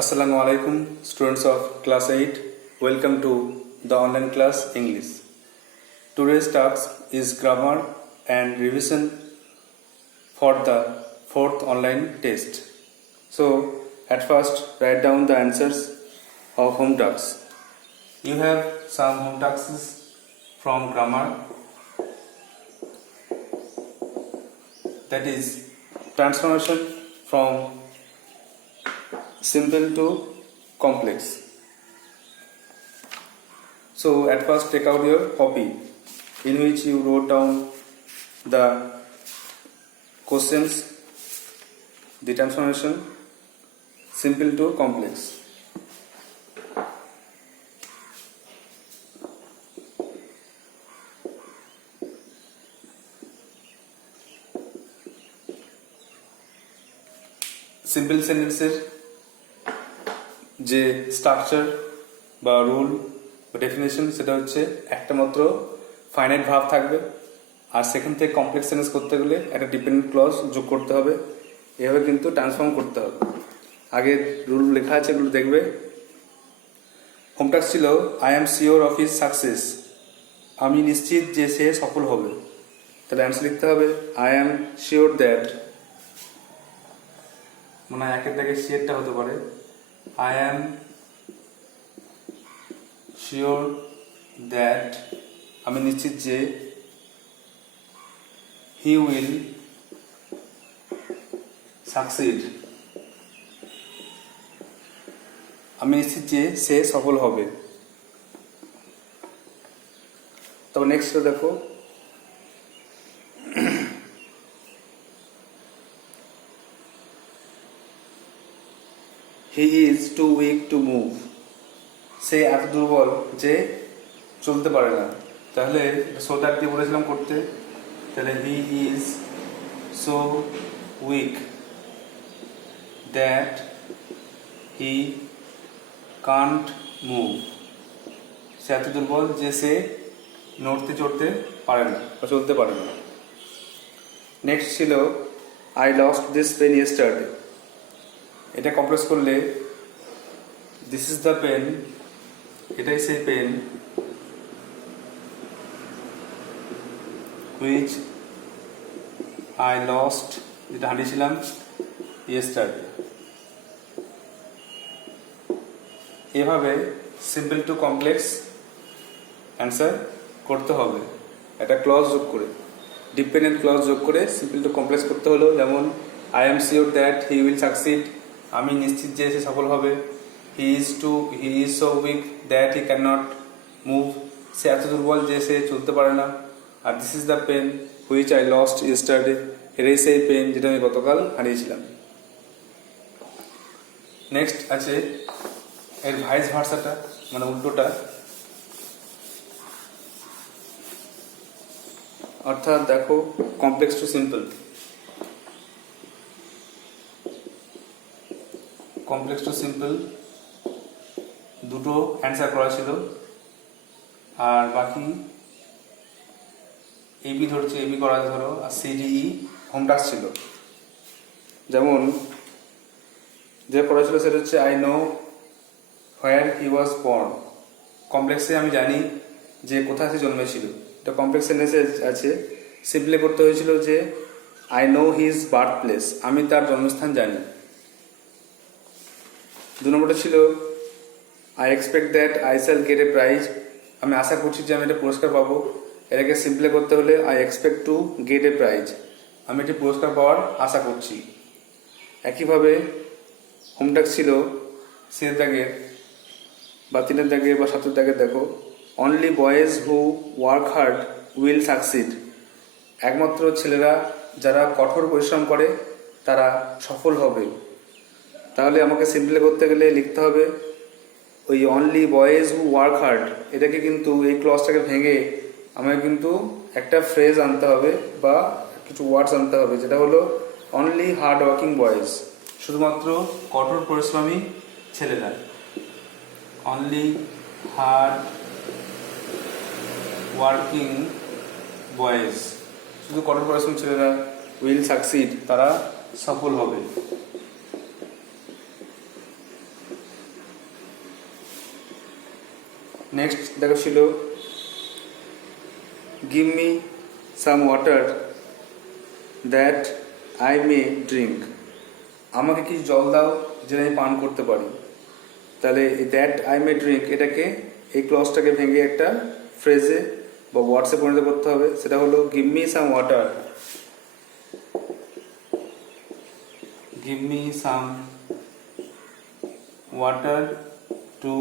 Assalamu alaikum, students of class 8. Welcome to the online class English. Today's task is grammar and revision for the fourth online test. So, at first, write down the answers of home tasks. You have some home tasks from grammar, that is transformation from simple to complex. So at first take out your copy in which you wrote down the questions, the transformation simple to complex. Simple সেন্টেন্সের যে structure বা rule বা definition সেটা হচ্ছে একটা মাত্র finite verb থাকবে, আর সেখান থেকে কমপ্লেক্স সেন্টেন্স করতে গেলে একটা ডিপেন্ডেন্ট ক্লজ যোগ করতে হবে। এভাবে কিন্তু ট্রান্সফর্ম করতে হবে। আগে রুল লেখা আছে, এগুলো দেখবে। হোম টাস্ক ছিল I am sure of his success, আমি নিশ্চিত যে সে সফল হবে। তাহলে অ্যান্সার লিখতে হবে আই এম শিওর দ্যাট, মানে একের দাগে শিওরটা হতে পারে I am sure that, আমি নিশ্চিত যে he will succeed, আমি নিশ্চিত যে সে সফল হবে। তবে নেক্সট দেখো, he is too weak to move, সে এত দুর্বল যে চলতে পারে না। তাহলে সো দ্যাট দিয়ে বলেছিলাম করতে, তাহলে he is so weak that he can't move, সে এত দুর্বল যে সে নড়তে চড়তে পারে না বা চলতে পারে না। নেক্সট ছিল I lost this pen yesterday, এটা কমপ্লেক্স করলে দিস ইজ দ্য পেন, এটাই সেই পেন হুইচ আই লস্ট, যেটা হারিয়েছিলাম ইয়েস্টারডে। এভাবে সিম্পল টু কমপ্লেক্স অ্যান্সার করতে হবে একটা ক্লজ যোগ করে, ডিপেন্ডেন্ট ক্লজ যোগ করে সিম্পল টু কমপ্লেক্স করতে হলো। যেমন I am sure that he will succeed, আমি নিশ্চিত যে সে সফল হবে। He is so weak that he can not move, সে এত দুর্বল যে সে চলতে পারে না। আর this is the pen which I lost yesterday, এটাই সেই পেন যেটা আমি গতকাল হারিয়েছিলাম। নেক্সট আছে এর ভাইস ভার্সাটা, মানে উল্টোটা, অর্থাৎ দেখো complex to simple, complex to simple দুটো অ্যান্সার করা ছিল, আর বাকি এবি ধরছে, এবি করা ধরো, আর সিডিই হোম টাস্ক ছিল। যেমন যে করা ছিল সেটা হচ্ছে I know where he was born, কমপ্লেক্সে আমি জানি যে কোথায় সে জন্মেছিল, এটা কমপ্লেক্স সেন্টেন্সে আছে। সিম্পলি করতে হয়েছিল যে I know his birth place, আমি তার জন্মস্থান জানি। দু নম্বরটা ছিল I expect that I shall gate a prize, আমি আশা করছি যে আমি একটা পুরস্কার পাবো। এটাকে সিম্পলি করতে হলে I expect to get a prize, আমি একটি পুরস্কার পাওয়ার আশা করছি। একইভাবে হোম টাস্ক ছিল সিনের দাগের বা 3 দাগের বা 7 দাগের, দেখো only boys who work hard will succeed, একমাত্র ছেলেরা যারা কঠোর পরিশ্রম করে তারা সফল হবে। তাহলে আমাকে সিম্পলি করতে গেলে লিখতে হবে ওই only boys who work hard, এটাকে কিন্তু এই ক্লজটাকে ভেঙে আমাকে কিন্তু একটা ফ্রেজ আনতে হবে বা কিছু ওয়ার্ডস আনতে হবে, যেটা হলো অনলি হার্ড ওয়ার্কিং বয়েজ, শুধুমাত্র কঠোর পরিশ্রমী ছেলেরা, অনলি হার্ড ওয়ার্কিং বয়েজ, শুধু কঠোর পরিশ্রমী ছেলেরা উইল সাকসিড, তারা সফল হবে। নেক্সট দেখো ছিল give me some water that I may drink, আমাকে কিছু জল দাও যেটা আমি পান করতে পারি। তাহলে দ্যাট আই মে ড্রিঙ্ক এটাকে এই ক্লজটাকে ভেঙে একটা ফ্রেজে বা ওয়ার্ডসে পরিণত করতে হবে, সেটা হলো give me some water, give me some water to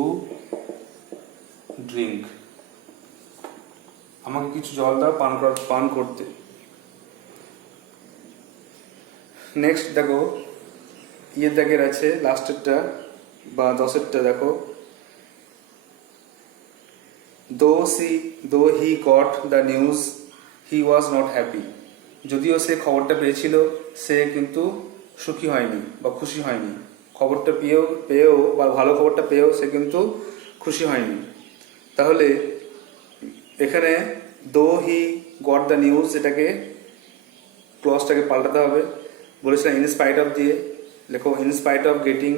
drink, আমাকে কিছু জল দাও পান করতে। নেক্সট দেখো ইয়ের দাগের আছে লাস্টেরটা বা 10-এরটা দেখো, দো he got the news he was not happy, যদিও সে খবরটা পেয়েছিল সে কিন্তু সুখী হয়নি বা খুশি হয়নি, খবরটা পেয়েও বা ভালো খবরটা পেয়েও সে কিন্তু খুশি হয়নি। তাহলে এখানে দো হি গট দ্য নিউজ এটাকে ক্লজটাকে পাল্টাতে হবে, বলেছিলাম ইন স্পাইট অফ দিয়ে লেখো in spite of getting,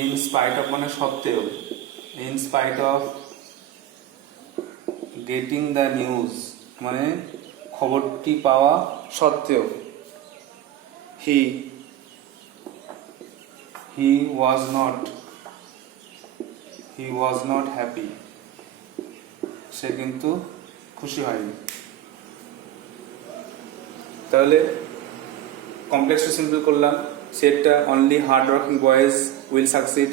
in spite of মানে সত্ত্বেও, in spite of getting the news মানে খবরটি পাওয়া সত্ত্বেও, হি ওয়াজ নট হ্যাপি, সে কিন্তু খুশি হয়নি। তাহলে কমপ্লেক্স টু সিম্পল করলাম, সেটটা only hard working boys will succeed,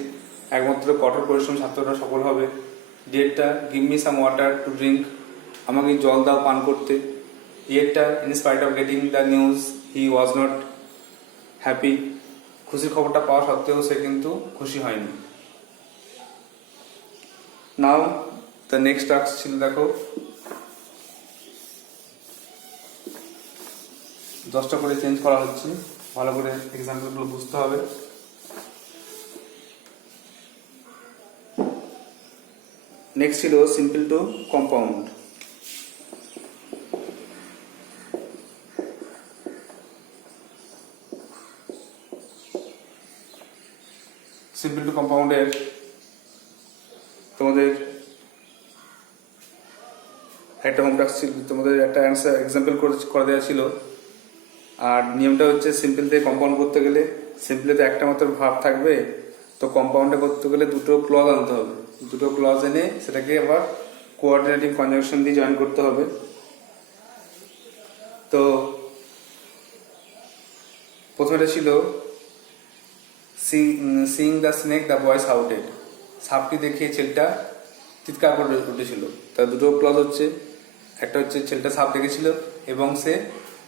একমাত্র কঠোর পরিশ্রম ছাত্ররা সফল হবে। ডিএডটা give me some water to drink, আমাকে জল দাও পান করতে। ইয়েরটা in spite of getting the news he was not happy, খুশির খবরটা পাওয়া সত্ত্বেও সে কিন্তু খুশি হয়নি। নাও দ্য নেক্সট টাস্ক ছিল দেখো 10টা করে চেঞ্জ করা হচ্ছে, ভালো করে এক্সাম্পলগুলো বুঝতে হবে। নেক্সট ছিল simple to compound. Simple to কম্পাউন্ডের তোমাদের একটা হোম টাস্ক ছিল, তোমাদের একটা অ্যান্সার এক্সাম্পল করে দেওয়া ছিল। আর নিয়মটা হচ্ছে সিম্পল থেকে কম্পাউন্ড করতে গেলে সিম্পলিতে একটা মাত্র ভাব থাকবে, তো কম্পাউন্ডে করতে গেলে দুটো ক্লজ আনতে হবে, দুটো ক্লজ এনে সেটাকে আবার কোঅর্ডিনেটিং কনজাংশন দিয়ে জয়েন করতে হবে। তো প্রথমেটা ছিল Singh the snake the boy shouted, সাপটি দেখে ছেলেটা চিৎকার করে উঠেছিল। তার দুটো ক্লজ হচ্ছে, একটা হচ্ছে ছেলেটা সাপ দেখেছিল এবং সে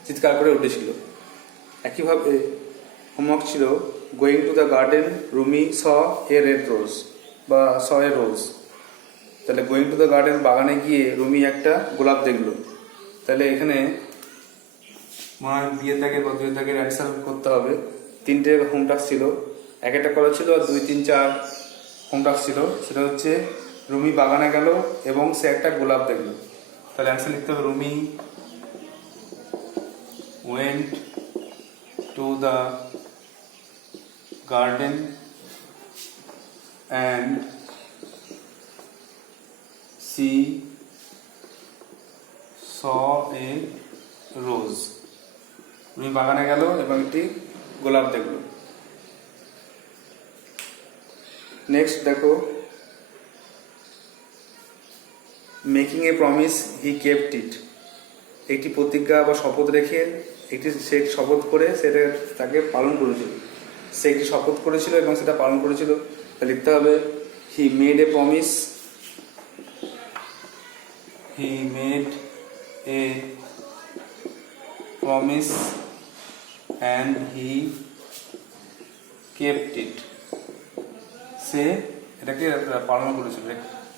চিৎকার করে উঠেছিল। একইভাবে হোমওয়ার্ক ছিল going to the garden Rumi saw a red rose বা স এ রোজ, তাহলে গোয়িং টু দ্য গার্ডেন বাগানে গিয়ে রুমি একটা গোলাপ দেখলো। তাহলে এখানে মানে দিয়ে থাকে বা দুই দাগের অ্যান্সার করতে হবে। 3টে হোম টাস্ক ছিল, এক একটা করা ছিল, আর 2, 3, 4 হোম টাস্ক ছিল। সেটা হচ্ছে রুমি বাগানে গেল এবং সে একটা গোলাপ দেখলো। তাহলে অ্যান্সার লিখতে হবে Rumi went to the garden and she saw a rose, Rumi বাগানে গেল এবং একটি গোলাপ দেখলো। নেক্সট দেখো মেকিং এ প্রমিস হি কেপ্ট ইট, একটি প্রতিজ্ঞা বা শপথ রেখে সে শপথ করে সেটা তাকে পালন করেছিল, সে একটি শপথ করেছিল এবং সেটা পালন করেছিল। তা লিখতে হবে he made a promise, he made a promise and he kept it, সে এটাকে পালন করেছিল,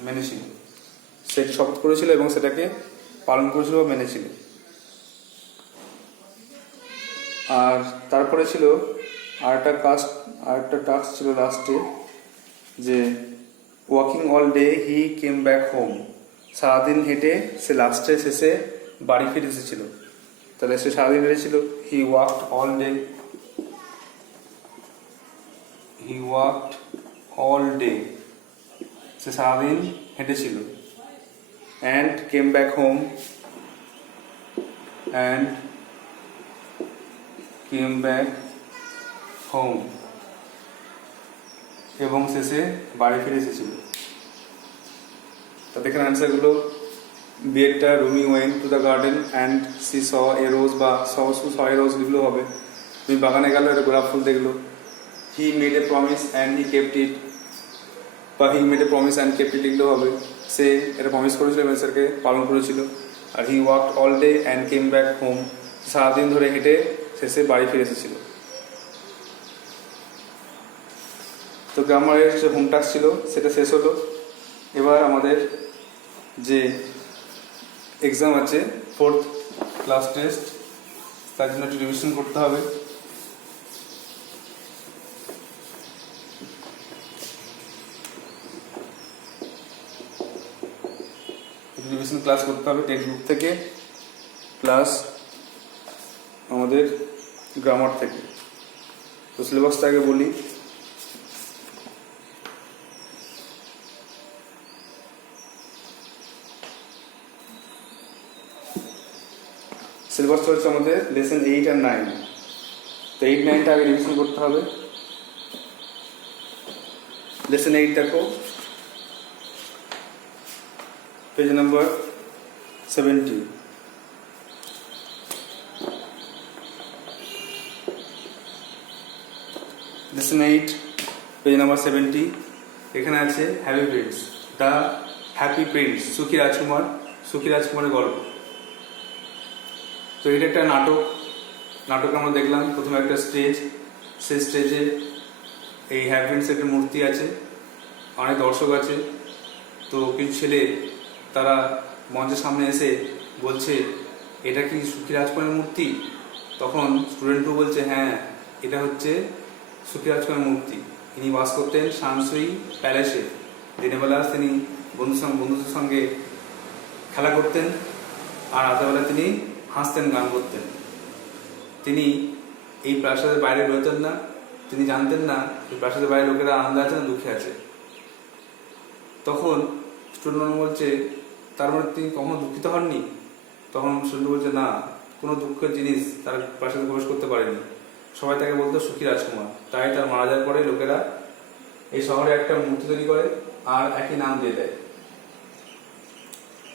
মেনেছিল, সে শপথ করেছিল এবং সেটাকে পালন করেছিল বা মেনেছিল। আর তারপরে ছিল আরেকটা টাস্ক ছিল লাস্টে, যে ওয়াকিং অল ডে হি কেম ব্যাক হোম, সারাদিন হেঁটে সে শেষে বাড়ি ফিরে এসেছিল। তাহলে সে সারাদিন হেঁটেছিল, he walked all day, he walked all day সে সারাদিন হেঁটেছিল। And came back home, and came back home, এবং শেষে বাড়ি ফিরে এসেছিল। তা দেখেন অ্যান্সারগুলো। বিয়েরটা Rumi went to the garden and see saw a rose, বা স এ রোজ লিখলেও হবে। তুমি বাগানে গেল, একটা গোলাপ ফুল দেখলো। He made a promise and he kept it, বা he made a promise and kept it লিখলেও হবে। সে এটা প্রমিস করেছিল এবং সেটাকে পালন করেছিল। আর he walked all day and came back home, সারাদিন ধরে হেঁটে শেষে বাড়ি ফিরে এসেছিল। তো গ্রামারের যে হোম টাস্ক ছিল সেটা শেষ হলো। এবার আমাদের যে এক্সাম আছে 4th ক্লাস টেস্ট, তার জন্য একটু রিভিশন করতে হবে। রিভিশন ক্লাস করতে হবে টেক্সট বুক থেকে প্লাস আমাদের গ্রামার থেকে। তো সিলেবাসটা আগে বলি। সিলেবাসটা হচ্ছে আমাদের লেসন 8 আর 9। তো 8, 9টা আগে রিভিশন করতে হবে। লেসন 8 দেখো, page number 70। Lesson 8 page number 70। এখানে আছে happy Prince, the happy Prince, সুখী রাজকুমার, সুখী রাজকুমারের গল্প। তো এটা একটা নাটক আমরা দেখলাম। প্রথমে একটা স্টেজ, সেই স্টেজে এই হ্যাপি প্রিন্সের একটা মূর্তি আছে, অনেক দর্শক আছে। তো কিছু ছেলে তারা মঞ্চের সামনে এসে বলছে, এটা কি সুখী রাজকুমারের মূর্তি? তখন স্টুডেন্টও বলছে, হ্যাঁ এটা হচ্ছে সুখী রাজকুমারের মূর্তি। ইনি বাস করতেন শানসুই প্যালেসে। দিনের বেলা তিনি বন্ধুদের সঙ্গে খেলা করতেন, আর রাতেরবেলা তিনি হাসতেন, গান করতেন। তিনি এই প্রাসাদের বাইরে বেরোতেন না। তিনি জানতেন না এই প্রাসাদের বাইরে লোকেরা আনন্দে আছে না দুঃখে আছে। তখন স্টুডেন্ট বলছে, তার মানে তিনি কখনো দুঃখিত হননি? তখন স্টুডেন্ট বলছে, না, কোনো দুঃখের জিনিস তার প্রাসাদে প্রবেশ করতে পারেনি। সবাই তাকে বলতো সুখী রাজকুমার। তাই তার মারা যাওয়ার পরে লোকেরা এই শহরে একটা মূর্তি তৈরি করে আর একই নাম দিয়ে দেয়।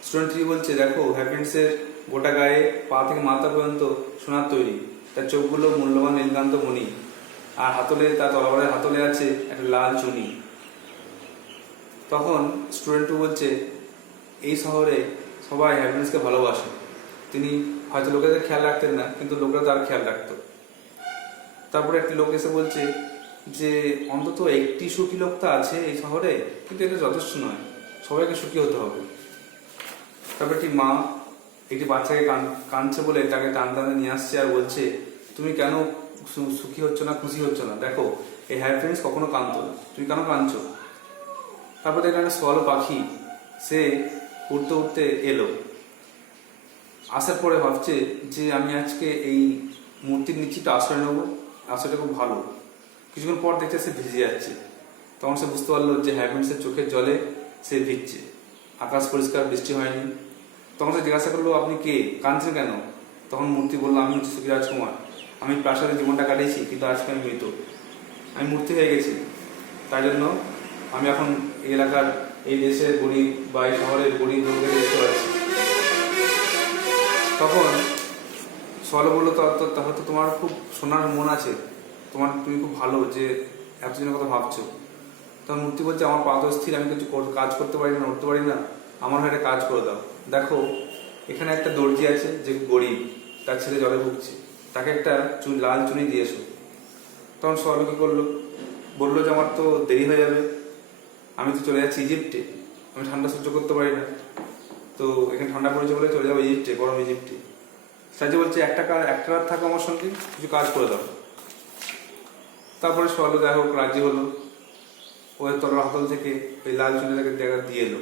স্টুডেন্ট 3 বলছে, দেখো হ্যাপিনেসের গোটা গায়ে পা থেকে মাথা পর্যন্ত সোনার তৈরি, তার চোখগুলো মূল্যবান নীলকান্ত মণি, আর হাতলে, তার তলোয়ারের হাতলে আছে একটা লাল চুনি। তখন স্টুডেন্ট 2 বলছে, এই শহরে সবাই হ্যাপিনেসকে ভালোবাসে। তিনি হয়তো লোকেদের খেয়াল রাখতেন না, কিন্তু লোকেরা তার খেয়াল রাখতো। তারপরে একটি লোক এসে বলছে যে অন্তত একটি সুখী লোক তো আছে এই শহরে, কিন্তু এটা যথেষ্ট নয়, সবাইকে সুখী হতে হবে। তারপরে একটি মা একটি বাচ্চাকে কাঁদছে বলে তাকে টানটানে নিয়ে আসছে আর বলছে, তুমি কেন সুখী হচ্ছ না, খুশি হচ্ছ না? দেখো এই হ্যাপিনেস কখনো কাঁদতো না, তুমি কেন কাঁদছো? তারপরে দেখলাম একটা সোয়ালো পাখি, সে উঠতে উঠতে এলো। আসার পরে ভাবছে যে আমি আজকে এই মূর্তির নিচে একটু আশ্রয় নেবো, আশ্রয়টা খুব ভালো। কিছুক্ষণ পর দেখছে সে ভিজে যাচ্ছে। তখন সে বুঝতে পারলো যে হ্যাপিনেসের চোখের জলে সে ভিজছে, আকাশ পরিষ্কার, বৃষ্টি হয়নি। তখন সে জিজ্ঞাসা করলো, আপনি কে, কাঁদছেন কেন? তখন মূর্তি বললো, আমি হচ্ছে সুখী রাজকুমার, আমি প্রাসাদে জীবনটা কাটিয়েছি, কিন্তু আজকে আমি মৃত, আমি মূর্তি হয়ে গেছি। তাই জন্য আমি এখন এই এলাকার, এই দেশের গরিব বা এই শহরের গরিব লোকদের দেখতে পাচ্ছি। তখন সোয়ালো বললো, তাহলে তো তোমার খুব সোনার মন আছে, তুমি খুব ভালো যে এতজনের কথা ভাবছো। তখন মূর্তি বলছে, আমার পা তো স্থির, আমি কিছু কাজ করতে পারি না, উঠতে পারি না, আমার হয়ে একটা কাজ করে দাও। দেখো এখানে একটা দর্জি আছে যে গরিব, তার ছেলে জলে ভুগছে, তাকে একটা লাল চুনি দিয়ে এসো। তখন সোয়ালো কি করলো, বললো যে আমার তো দেরি হয়ে যাবে, আমি তো চলে যাচ্ছি ইজিপ্টে, আমি ঠান্ডা সহ্য করতে পারি না, তো এখানে ঠান্ডা পড়েছে বলে চলে যাবো ইজিপ্টে, গরম ইজিপ্টে। সাহায্য বলছে, একটা রাত থাকো আমার সঙ্গে, কিছু কাজ করে দাও। তারপরে সোয়ালো যাই হোক রাজি হলো, ওই তলার হাতল থেকে ওই লাল চুনিটাকে দিয়ে এলো।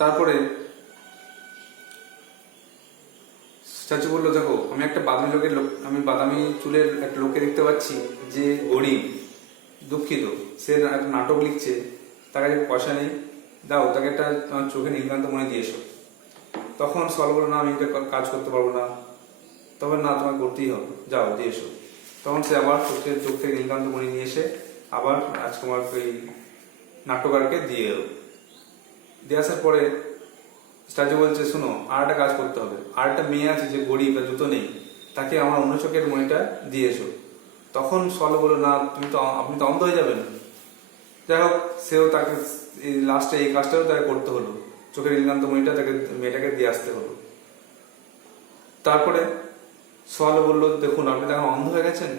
তারপরে চাচু বললো, দেখো আমি একটা বাদামি চুলের একটা লোককে দেখতে পাচ্ছি যে গরিব, দুঃখিত, সে একটা নাটক লিখছে, তার কাছে পয়সা নেই, দাও তাকে একটা তোমার চোখে নীলকান্ত মনে দিয়ে এসো। তখন সল বললো না আমি এটা কাজ করতে পারবো না। তখন না তোমাকে করতেই হবে, যাও দিয়ে এসো। তখন সে আবার চোখ থেকে নীলকান্ত মণি নিয়ে এসে আবার রাজকুমার ওই নাট্যকারকে দিয়ে এলো। দিয়ে আসার পরে স্ট্যাচু বলছে শোনো আর একটা কাজ করতে হবে, আর একটা মেয়ে আছে যে গরিব বা জুতো নেই, তাকে আমার অন্য চোখের মণিটা দিয়ে এসো। তখন সল বললো না আপনি তো অন্ধ হয়ে যাবেন। যাই হোক সেও তাকে লাস্টে এই কাজটাও তাকে করতে হলো, চোখের নীলকান্ত মণিটা তাকে মেয়েটাকে দিয়ে আসতে হলো। তারপরে সল বললো দেখুন আপনি তো এখন অন্ধ হয়ে গেছেন,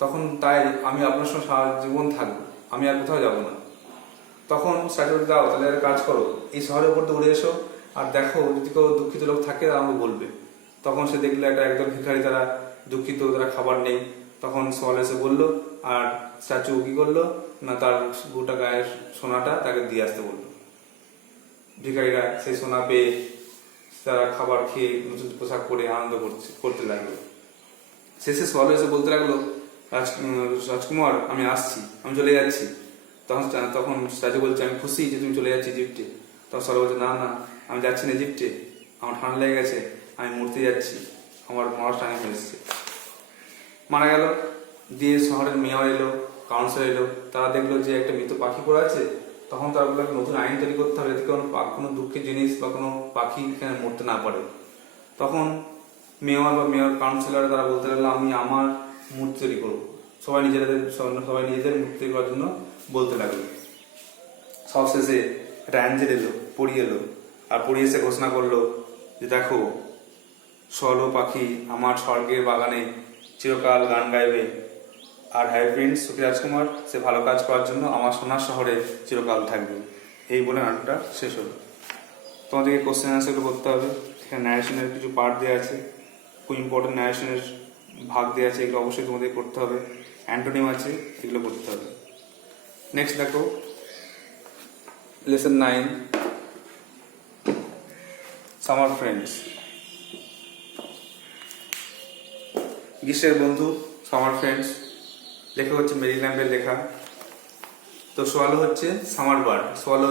তখন তাই আমি আপনার সঙ্গে সারা জীবন থাকবো, আমি আর কোথাও যাবো না। তখন স্ট্যাচু দাও তাহলে একটা কাজ করো, এই শহরের উপর দিয়ে উড়ে এসো, আর দেখো যদি কেউ দুঃখিত লোক থাকে আমাকে বলবে। তখন সে দেখলো একটা একদম ভিখারি, তারা দুঃখিত, তারা খাবার নেই। তখন সল এসে বললো, আর স্ট্যাচু কি করলো না তার গোটা গায়ের সোনাটা তাকে দিয়ে আসতে বললো। ভিখারিরা সেই সোনা পেয়ে তারা খাবার খেয়ে নতুন পোশাক পরে আনন্দ করতে লাগলো। শেষে সল এসে বলতে লাগলো রাজকুমার আমি আসছি, আমি চলে যাচ্ছি। তখন স্ট্যাচু বলছে আমি খুশি যে তুমি চলে যাচ্ছি ইজিপ্টে। তখন সল বলছে না না আমি যাচ্ছি না ইজিপ্টে, আমার ঠান্ডা লেগে গেছে, আমি মরতে যাচ্ছি, আমার মরার টাইম এসেছে। মারা গেল। দিয়ে শহরের মেয়র এলো, কাউন্সিল এলো, তারা দেখলো যে একটা মৃত পাখি পড়ে আছে। তখন তারা বললো নতুন আইন তৈরি করতে হবে, যাতে কোনো দুঃখের জিনিস বা কোনো পাখি এখানে মরতে না পারে। তখন মেয়র বা মেয়র কাউন্সিলর তারা বলতে লাগলো আমি আমার মূর্তি তৈরি করবো, সবাই নিজেদের মূর্তি তৈরি করার জন্য বলতে লাগলো। সবশেষে একটা অ্যাঞ্জেল এলো, পড়ি এলো, আর পড়ি এসে ঘোষণা করলো যে দেখো সল পাখি আমার স্বর্গের বাগানে চিরকাল গান গাইবে, আর হ্যাপি প্রিন্স সুখী রাজকুমার সে ভালো কাজ করার জন্য আমার সোনার শহরে চিরকাল থাকবে। এই বলে নাটকটা শেষ হলো। তোমাদেরকে কোশ্চেন আনসারগুলো করতে হবে। এখানে ন্যারেশনের কিছু পার্ট দেওয়া আছে, খুব ইম্পর্টেন্ট ন্যারেশনের ভাগ দেওয়া আছে, এগুলো অবশ্যই তোমাদের করতে হবে। অ্যান্টোনিম আছে, এগুলো করতে হবে। নেক্সট দেখো লেসন 9 সামার ফ্রেন্ডস। গ্রীষ্মের বন্ধু সামার ফ্রেন্ডস, লেখা হচ্ছে মেরি ল্যাম্বের লেখা। তো সোয়ালো হচ্ছে summer bird, swallow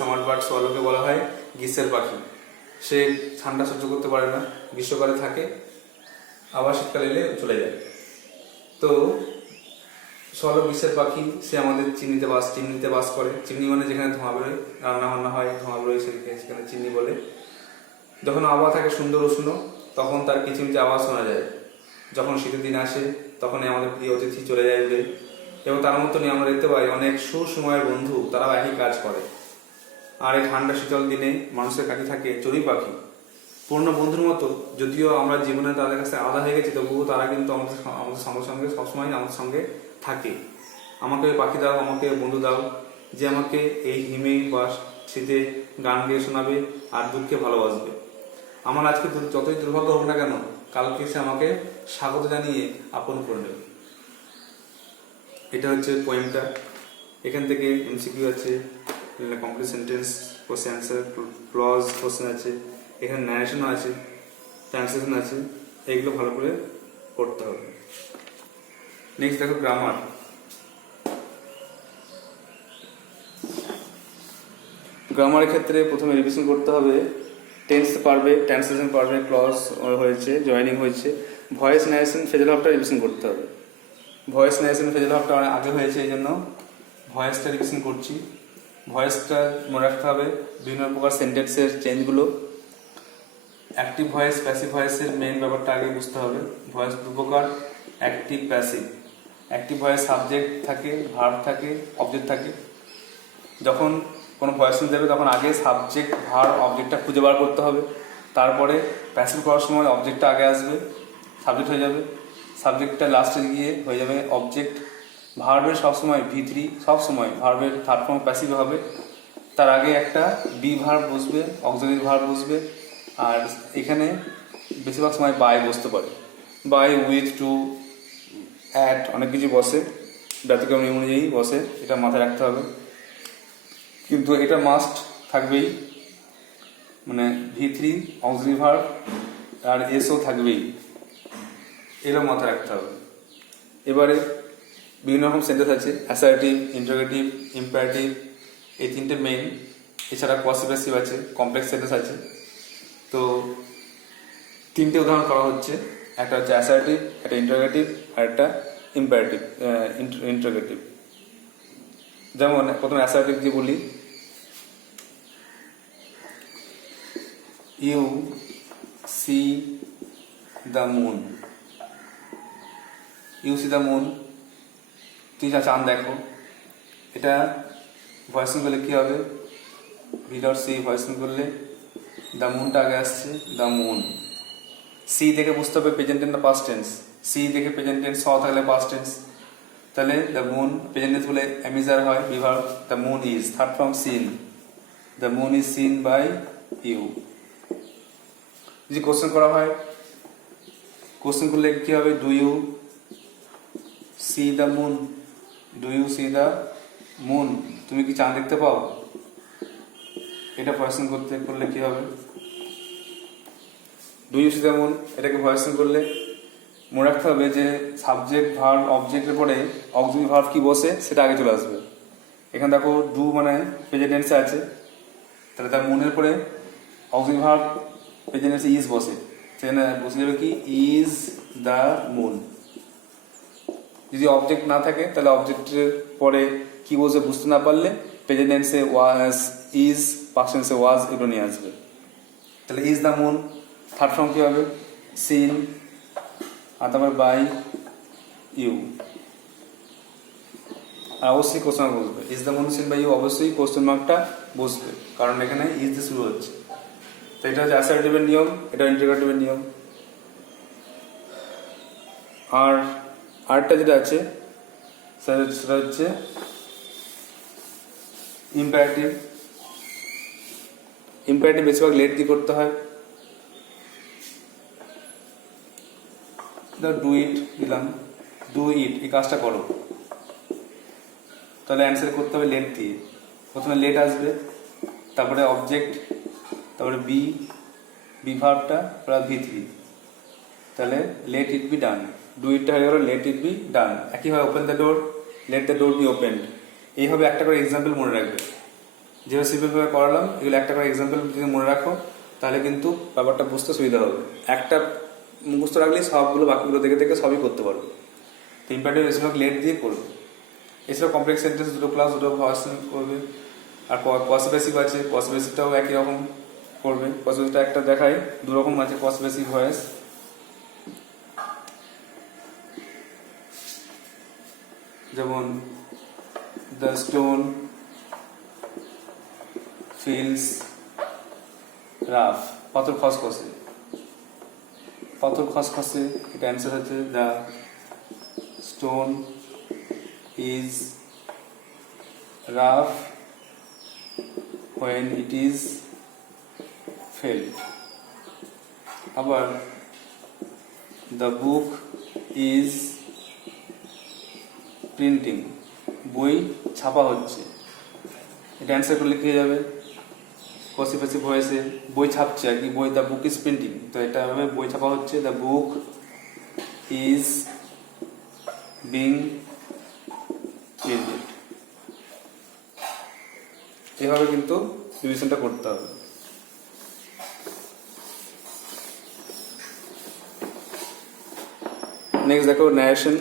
summer bird, সোয়ালোকে বলা হয় গ্রীষ্মের পাখি। সে ঠান্ডা সহ্য করতে পারে না, গ্রীষ্মকালে থাকে, আবার শীতকাল এলে চলে যায়। তো সোয়ালো গ্রীষ্মের পাখি, সে আমাদের চিমনিতে বাস করে। চিমনি মানে যেখানে ধোঁয়া বেরোয়, রান্না বান্না হয়, ধোঁয়া বেরোয়, সেখানে চিমনি বলে। যখন আবহাওয়া থাকে সুন্দর উষ্ণ, তখন তার কিচিমিচি আওয়াজ শোনা যায়। যখন শীতের দিন আসে তখন আমাদের প্রিয় অতিথি চলে যায় উড়ে, এবং তার মতনই আমরা দেখতে পাই অনেক সুসময়ের বন্ধু, তারাও একই কাজ করে। আর এই ঠান্ডা শীতল দিনে মানুষের কাছে থাকে চড়ুই পাখি, পূর্ণ বন্ধুর মতো। যদিও আমরা জীবনে তাদের কাছে আলাদা হয়ে গেছি, তবুও তারা কিন্তু আমাদের সঙ্গে সবসময় আমাদের সঙ্গে থাকে। আমাকে পাখি দাও, আমাকে বন্ধু দাও, যে আমাকে এই হিমে বা শীতে গান গেয়ে শোনাবে আর দুঃখে ভালোবাসবে। আমার আজকে যতই দুর্ভাগ্য হোক না কেন, কালকে সে আমাকে স্বাগত জানিয়ে আপন করে নেবে। এটা হচ্ছে পোয়েমটা। এখান থেকে এমসিকিউ আছে, complete sentence, question answer, clause question আছে, এখানে ন্যারেশনও আছে, ট্রান্সলেশন আছে, এইগুলো ভালো করে করতে হবে। নেক্সট দেখো গ্রামার। গ্রামারের ক্ষেত্রে প্রথমে রিভিশন করতে হবে। টেন্স পারবে, ট্রান্সলেশন পারবে, ক্লজ হয়েছে, জয়েনিং হয়েছে, ভয়েস ন্যারেশন ফেজাল ভাবটা রিভিশন করতে হবে। ভয়েস ন্যারেশন ফেজাল ভাবটা আগে হয়েছে, এই জন্য ভয়েসটা রিভিশন করছি। ভয়েসটা মনে রাখতে হবে, বিভিন্ন প্রকার সেন্টেন্সের চেঞ্জগুলো, অ্যাক্টিভ ভয়েস, প্যাসিভ ভয়েসের মেইন ব্যাপারটা আগে বুঝতে হবে। ভয়েস দু প্রকার, active, passive. Active voice subject থাকে, ভার্ব থাকে, অবজেক্ট থাকে। যখন কোনো ভয়েস দেবে তখন আগে সাবজেক্ট, ভার্ব, অবজেক্টটা খুঁজে বার করতে হবে। তারপরে প্যাসিভ করার সময় অবজেক্টটা আগে আসবে, সাবজেক্ট হয়ে যাবে, সাবজেক্টটা লাস্টে গিয়ে হয়ে যাবে অবজেক্ট। ভার্বের সবসময় V3, সবসময় ভার্বের থার্ড ফর্ম প্যাসিভ হবে। তার আগে একটা বি ভার্ব বসবে, অক্সিলারি ভার্ব বসবে। আর এখানে বেশিরভাগ সময় বাই বসতে পারে, বাই, উইথ, টু, অ্যাট, অনেক কিছু বসে, ব্যতিক্রম নিয়ম অনুযায়ী বসে, এটা মাথায় রাখতে হবে। কিন্তু এটা মাস্ট থাকবেই, মানে V3 অক্সিলারি ভার্ব আর এসও থাকবেই, এটা মাথায় রাখতে হবে। এবারে বিভিন্ন রকম সেন্টেন্স আছে, অ্যাসার্টিভ, ইন্টারোগেটিভ, ইম্পারেটিভ, এই তিনটে মেইন। এছাড়া পসিভ প্যাসিভ আছে, কমপ্লেক্স সেন্টেন্স আছে। তো তিনটে উদাহরণ করা হচ্ছে, একটা হচ্ছে অ্যাসার্টিভ, একটা ইন্টারোগেটিভ, আর একটা ইম্পারেটিভ ইন্টারোগেটিভ। যেমন প্রথমে অ্যাসার্টিভ দিয়ে বলি, you see the moon. You see the moon, তুই যা চাঁদ দেখো। এটা ভয়েসিং করলে কী হবে? ভি ডট সি ভয়েসিং করলে দ্য মুনটা আগে আসছে, দ্য মুন। সি দেখে বুঝতে হবে প্রেজেন্ট টেন্স না পাস্ট টেন্স। সি দেখে প্রেজেন্ট টেন্স, স থাকলে পাস্ট টেন্স। তাহলে দ্য মুন প্রেজেন্ট টেন্স বলে অ্যামিজার হয়, বিভার the moon is. Third form seen, the moon is seen by you. যদি কোশ্চেন করা হয়, কোশ্চেন করলে কি হবে? Do you see the moon? Do you see the moon? তুমি কি চাঁদ দেখতে পাও? এটা ভয়েসিং করলে কি হবে? Do you see the moon, এটাকে ভয়েসিং করলে মনে রাখতে হবে যে সাবজেক্ট ভার্ব অবজেক্টের পরে অক্সিলারি ভার্ব কি বসে সেটা আগে চলে আসবে। এখানে দেখো ডু মানে প্রেজেন্ট টেন্সে আছে, তাহলে তার মুনের পরে অক্সিলারি ভার্ব প্রেজেন্ট টেন্সে ইজ বসে, সেখানে বসে যাবে কি? Is the moon. যদি অবজেক্ট না থাকে তাহলে অবজেক্টের পরে কি বসে বুঝতে না পারলে প্রেজেন্ট টেন্সে ওয়াজ, ইজ, পাস্ট টেন্সে ওয়াজ, এগুলো নিয়ে আসবে। তাহলে is the moon, third form কি হবে? সিন, আর তারপর বাই ইউ। আর অবশ্যই কোশ্চেন মার্ক বসবে। Is the moon seen by you, অবশ্যই কোশ্চেন মার্কটা বসবে, কারণ এখানে ইজ দিয়ে শুরু হচ্ছে। তো এটা হচ্ছে অ্যাসার্টিভের নিয়ম, এটা ইন্টারোগেটিভের নিয়ম। আর আরেকটা যেটা আছে সেটা হচ্ছে ইম্পারেটিভ। ইম্পারেটিভ বেশিরভাগ লেট দিয়ে করতে হয়। ডু ইট দিলাম, ডু ইট, এই কাজটা করো। তাহলে অ্যান্সার করতে হবে লেট দিয়ে। প্রথমে লেট আসবে, তারপরে অবজেক্ট, তারপরে বি, বি ভার্বটা প্লাস V3। তাহলে let it be done. Do ইটটা হয়ে গেল লেট ইট বি ডান। একইভাবে open the door, let the door be opened. এইভাবে একটা করে এক্সাম্পল মনে রাখবে। যেভাবে সিম্পলভাবে করালাম, এগুলো একটা করে এক্সাম্পল যদি মনে রাখো তাহলে কিন্তু ব্যাপারটা বুঝতে সুবিধা হবে। একটা মুখস্থ রাখলেই সবগুলো বাকিগুলো দেখে দেখে সবই করতে পারবে। তো ইম্পারেটিভ বেশিরভাগ লেট দিয়ে করবে। এছাড়া কমপ্লেক্স সেন্টেন্স দুটো ক্লাস, দুটো ভয়েস করবে। আর পসিভ প্যাসিভ আছে, পসিভ প্যাসিভটাও একই রকম করবে। পসিভ প্যাসিভটা একটা দেখাই, দু রকম আছে পসিভ প্যাসিভ ভয়েস। যেমন দ্য স্টোন ফিলস রাফ, পাথর খসখসে। পাথর খসখসে, এটা অ্যান্সার হচ্ছে the stone is rough when it is felt. আবার the book is printing, বই ছাপা হচ্ছে। এটা অ্যান্সার করলে কি হয়ে যাবে? পসিভ প্যাসিভ ভয়েসে বই ছাপছে আর কি, বই, দ্য বুক ইজ প্রিন্টিং। তো এটা হবে বই ছাপা হচ্ছে, the book is being printed. এভাবে কিন্তু রিভিশনটা করতে হবে। নেক্সট দেখো ন্যারেশন।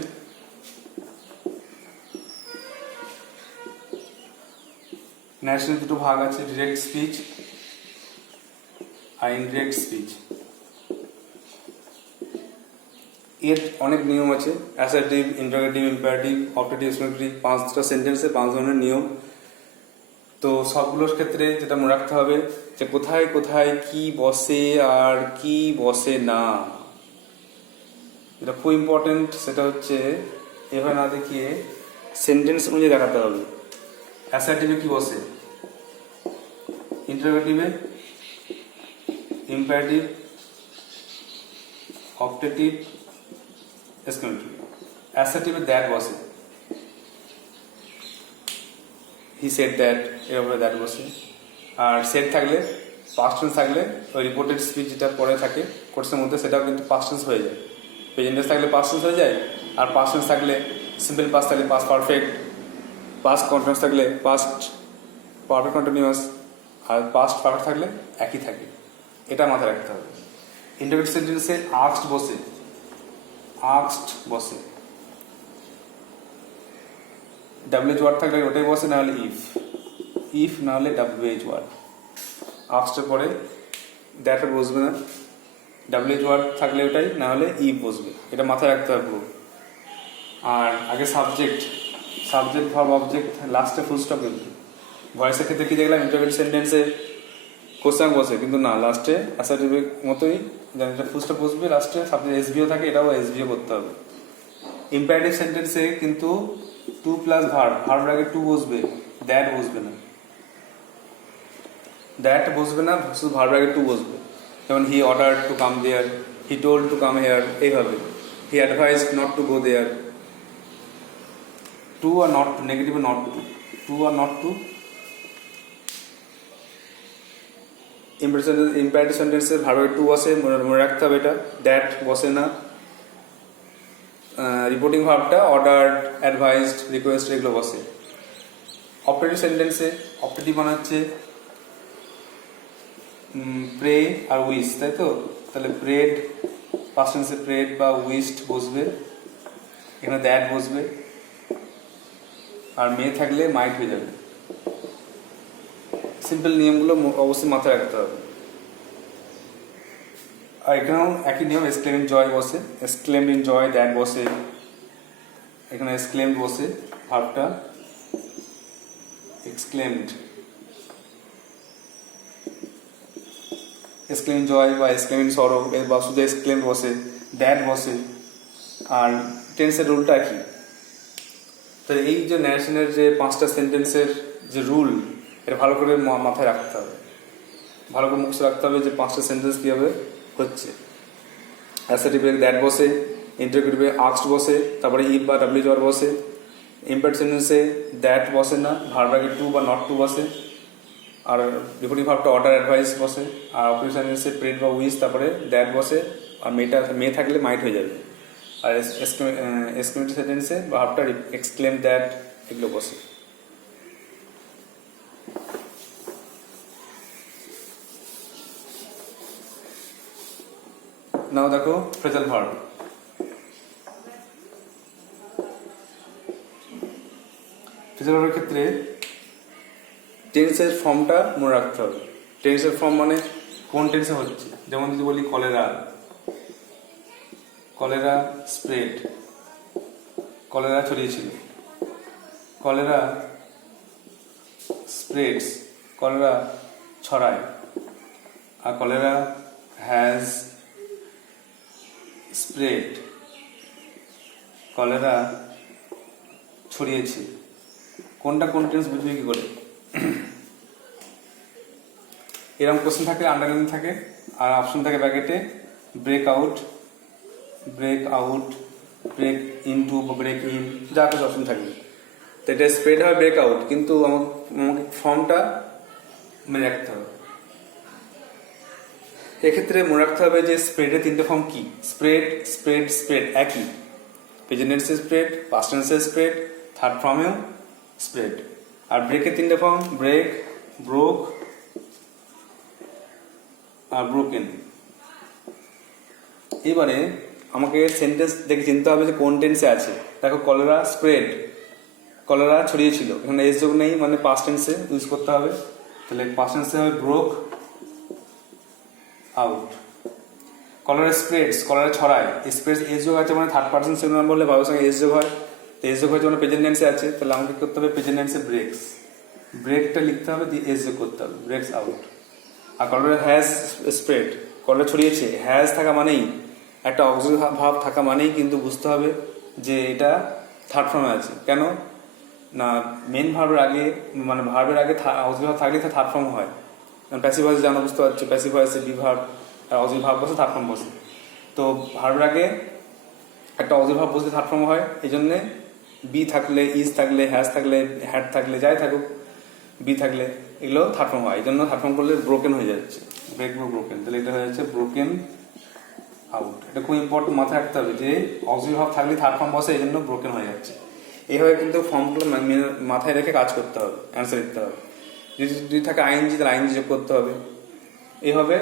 ন্যারেশনের দুটো ভাগ আছে, ডিরেক্ট স্পিচ আর ইনডিরেক্ট স্পিচ। এর অনেক নিয়ম আছে, assertive, interrogative, imperative, objective, explanatory, 5টা সেন্টেন্সে 5 ধরনের নিয়ম। তো সবগুলোর ক্ষেত্রে যেটা মনে রাখতে হবে যে কোথায় কোথায় কি বসে আর কি বসে না, যেটা খুব ইম্পর্টেন্ট। সেটা হচ্ছে এভাবে না দেখিয়ে সেন্টেন্স অনুযায়ী দেখাতে হবে। অ্যাসার্টিভে কি বসে, ইন্টারোগেটিভে, ইম্পারেটিভ, অবজেক্টিভ, এক্সক্লেমেটরি। অ্যাসার্টিভে দ্যাট বসে, হি সেড দ্যাট, এভাবে দ্যাট বসে। আর সেড থাকলে, পাস্ট টেন্স থাকলে ওই রিপোর্টেড স্পিচ যেটা পরে থাকে কোর্সের মধ্যে সেটাও কিন্তু পাস্ট টেন্স হয়ে যায়। প্রেজেন্ট টেন্স থাকলে পাস্ট টেন্স হয়ে যায়, আর পাস্ট টেন্স থাকলে সিম্পল পাস্ট থাকলে পাস্ট পারফেক্ট, পাস্ট কন্টিনিউয়াস থাকলে পাস্ট পারফেক্ট কন্টিনিউয়াস, আর পাস্ট পারফেক্ট থাকলে একই থাকে, এটা মাথায় রাখতে হবে। ইন্টারভিউ সেন্টেন্সে আস্কড বসে, আস্কড বসে, ডাব্লিউএইচ ওয়ার্ড থাকলে ওটাই বসে, না হলে ইফ, ইফ না হলে ডাব্লিউএইচ ওয়ার্ড। আস্কডের পরে দ্যাট বসবে না, ডাব্লিউএইচ ওয়ার্ড থাকলে ওটাই, না হলে ইফ বসবে, এটা মাথায় রাখতে হবে পুরো। আর আগে সাবজেক্ট, সাবজেক্ট ভার্ব অবজেক্ট, লাস্টে ফুল স্টপ। কিন্তু ভয়েসের ক্ষেত্রে কি দেখলাম, ইন্টারভিউ সেন্টেন্সে কোশ্চেন বসে, কিন্তু না, লাস্টে অ্যাসার্টিভের মতোই যেটা ফুল স্টপ বসবে, লাস্টে সাবজেক্ট এসভিও থাকে, এটাও এসভিও করতে হবে। ইম্পারেটিভ সেন্টেন্সে কিন্তু টু প্লাস ভার্ব, ভার্বের আগে টু বসবে, দ্যাট বসবে না, দ্যাট বসবে না, শুধু ভার্বের আগে টু বসবে। যেমন he order to come there, he told to come here, এইভাবে। He advised not to go there. To আর not to, negative not to, to আর নট টু। ইম্পারেটিভ সেন্টেন্সে ভার্বের টু বসে, মনে রাখতে হবে এটা, দ্যাট বসে না। রিপোর্টিং ভার্বটা অর্ডার, অ্যাডভাইসড, রিকোয়েস্ট এগুলো বসে। অপারেটিভ সেন্টেন্সে অপারেটিভ মানে হচ্ছে প্রে আর উইশ, তাই তো? তাহলে প্রেড, পাস্ট টেন্সে প্রেড বা উইশড বসবে, এখানে দ্যাট বসবে, আর মে থাকলে মাইট হয়ে যাবে। সিম্পল নিয়মগুলো অবশ্যই মাথায় রাখতে হবে। আর এখানেও একই নিয়ম, এক্সক্লেম ইন জয় বসে, এক্সক্লেম ইন জয় দ্যাট বসে, এখানে এক্সক্লেম বসে ভার্বটা, এক্সক্লেমড। এক্সক্লেম ইন জয় বা এক্সক্লেম ইন সরো বা শুধু এক্সক্লেম বসে, দ্যাট বসে। আর টেন্সের রুলটা কি? তো এই যে ন্যারেশনের যে 5টা সেন্টেন্সের যে রুল, এটা ভালো করে মাথায় রাখতে হবে, ভালো করে মুখস্থ রাখতে হবে যে 5টা সেন্টেন্স কীভাবে হচ্ছে। অ্যাসার্টিভে দ্যাট বসে, ইন্টারোগেটিভে আস্কড বসে, তারপরে ইফ বা ডাব্লিউএইচ ওয়ার্ড বসে। ইম্পারেটিভ সেন্টেন্সে দ্যাট বসে না, ভার্বের আগে টু বা নট টু বসে। আর রিপোর্টিং ভার্বটা অর্ডার, অ্যাডভাইস বসে। আর অপারেটিভ সেন্টেন্সে প্রেড বা উইশ, তারপরে দ্যাট বসে, আর মে থাকলে মাইট হয়ে যাবে। আর এক্সক্লেমেটিভ সেন্টেন্সে ভার্বটা এক্সক্লেম, দ্যাট এগুলো বসে। নাও দেখো ফ্রেজাল ভার্ব। ফ্রেজাল ভার্বের ক্ষেত্রে টেন্সের ফর্মটা মনে রাখতে হবে। টেন্সের ফর্ম মানে কোন টেন্সে হচ্ছে। যেমন যদি বলি কলেরা, কলেরা স্প্রেড, কলেরা ছড়িয়েছিল। কলেরা স্প্রেডস, কলেরা ছড়ায়। আর কলেরা হ্যাজ স্প্রেড, কলেরা ছড়িয়েছে। কোনটা কোন টেন্স বুঝবে কি করে? এরকম কোশ্চেন থাকে, আন্ডারলাইন থাকে, আর অপশন থাকে ব্র্যাকেটে, break out, break out, break into বা ব্রেক ইন, যা কিছু অপশন থাকবে। তো এটা স্প্রেড হয় ব্রেক আউট, কিন্তু আমাকে ফর্মটা মনে রাখতে হবে। এক্ষেত্রে মনে রাখতে হবে যে স্প্রেডের 3টে ফর্ম কি। স্প্রেড, স্প্রেড, স্প্রেড একই। প্রেজেন্ট টেন্সে স্প্রেড, পাস্ট টেন্সে স্প্রেড, থার্ড ফর্মেও স্প্রেড। আর ব্রেকের 3টে ফর্ম, ব্রেক, ব্রোক আর ব্রোকেন। এবারে আমাকে সেন্টেন্স দেখে চিনতে হবে যে কোন টেন্সে আছে। দেখো কলেরা স্প্রেড, কলেরা ছড়িয়েছিল, এখানে এস যোগ নেই, মানে পাস্ট টেন্সে ইউজ করতে হবে। তাহলে পাস্ট টেন্সে হবে broke out. Cholera spreads, cholera ছড়ায়, স্প্রেডস এস যোগ আছে, মানে থার্ড পার্সন সেকেন্ড নাম্বার বললে ভাবের সঙ্গে এস যোগ হয়। তো এস যোগ হয়েছে মানে প্রেজেন্ট টেন্সে আছে, তাহলে আমাকে করতে হবে প্রেজেন্ট টেন্সে ব্রেকস, ব্রেকটা লিখতে হবে, দিয়ে এস যোগ করতে হবে, ব্রেকস আউট। আর কলেরা হ্যাজ স্প্রেড, কলেরা ছড়িয়েছে, হ্যাজ থাকা মানেই, একটা অক্সিলারি ভাব থাকা মানেই কিন্তু বুঝতে হবে যে এটা থার্ড ফর্মে আছে। কেন না, মেন ভার্বের আগে, মানে ভার্বের আগে অক্সিলারি ভাব থাকলে থার্ড ফর্ম হয়। প্যাসিভ ভয়েসে জানা বুঝতে পারছো, প্যাসিভ ভয়েসে বি ভার্ব আর অক্সিলারি ভাব বসে, থার্ড ফর্ম বসে। তো ভার্বের আগে একটা অক্সিলারি ভাব বসে থার্ড ফর্ম হয়, এই জন্যে বি থাকলে, ইজ থাকলে, হ্যাজ থাকলে, হ্যাড থাকলে, যাই থাকুক, বি থাকলে এগুলো থার্ড ফর্ম হয়। এই জন্য থার্ড ফর্ম করলে ব্রোকেন হয়ে যাচ্ছে, ব্রেক বা ব্রোকেন। তাহলে এটা হয়ে যাচ্ছে ব্রোকেন আউট। এটা খুব ইম্পর্টেন্ট, মাথায় রাখতে হবে যে অক্সিলারি ভার্ব থাকলে থার্ড ফর্ম বসে, এই জন্য ব্রোকেন হয়ে যাচ্ছে। এইভাবে কিন্তু ফর্মগুলো মাথায় রেখে কাজ করতে হবে, অ্যান্সার দিতে হবে। যদি থাকে আইএনজি, তাহলে আইএনজি যোগ করতে হবে। এইভাবে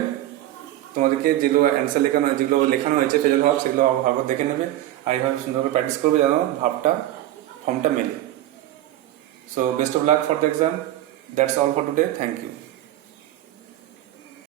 তোমাদেরকে যেগুলো অ্যান্সার লেখানো, যেগুলো লেখানো হয়েছে ফ্রেজাল ভার্ব, সেগুলো ভালো করে দেখে নেবে, আর এইভাবে সুন্দর করে প্র্যাকটিস করবে যেন ফর্মটা মেলে। So best of luck for the exam. That's all for today. Thank you.